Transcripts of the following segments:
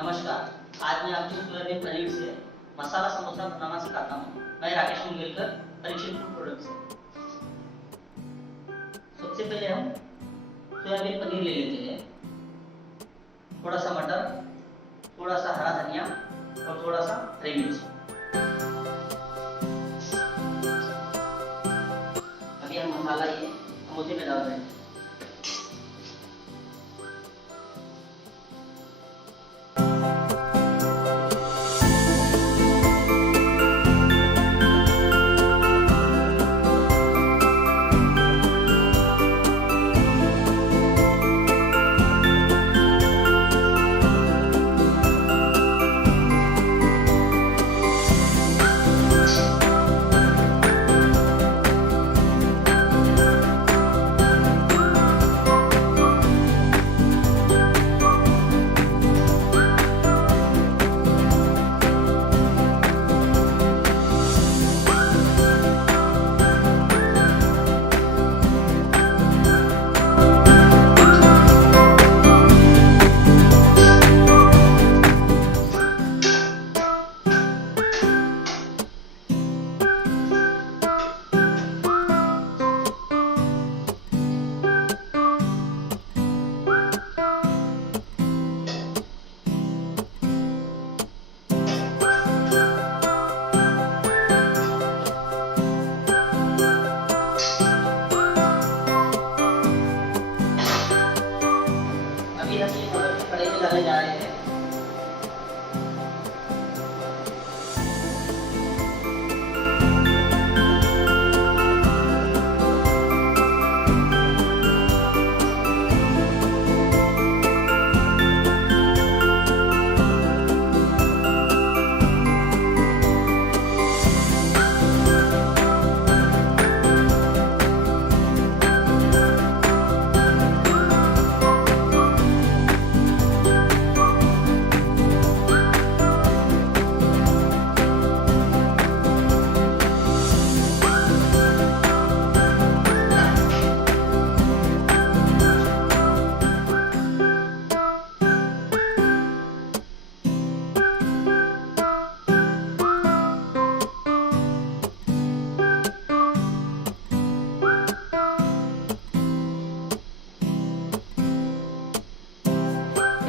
नमस्कार, आज मैं आपको सोयाबीन पनीर से मसाला समोसा बनाना सिखाता हूँ। मैं राकेश मुंगेलकर, परीक्षित फूड प्रोडक्ट से। सबसे पहले हम सोयाबीन पनीर ले लेते हैं। थोड़ा सा मटर, थोड़ा सा हरा धनिया और थोड़ा सा हरी मिर्च। अभी हम मसाला ये समोसे में डाल रहे हैं। कढ़ाई में डालने जा रहे हैं।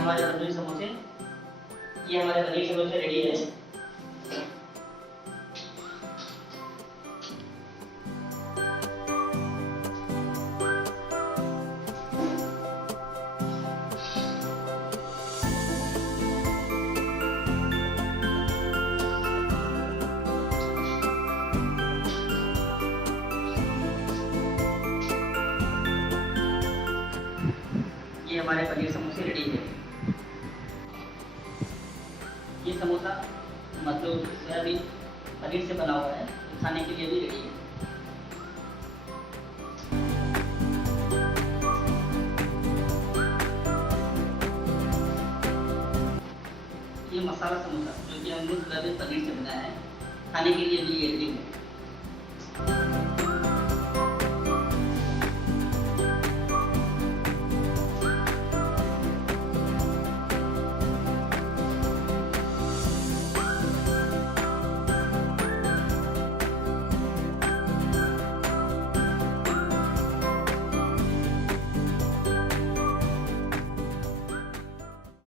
हमारे पनीर समोसे, ये हमारे पनीर समोसे रेडी है। ये हमारे पनीर समोसे रेडी है। ये समोसा मतलब सोयाबीन पनीर से बना हुआ है, तो खाने के लिए भी रेडी है। ये मसाला समोसा जो कि हमने सोयाबीन पनीर से बनाया है, खाने के लिए भी रेडी है।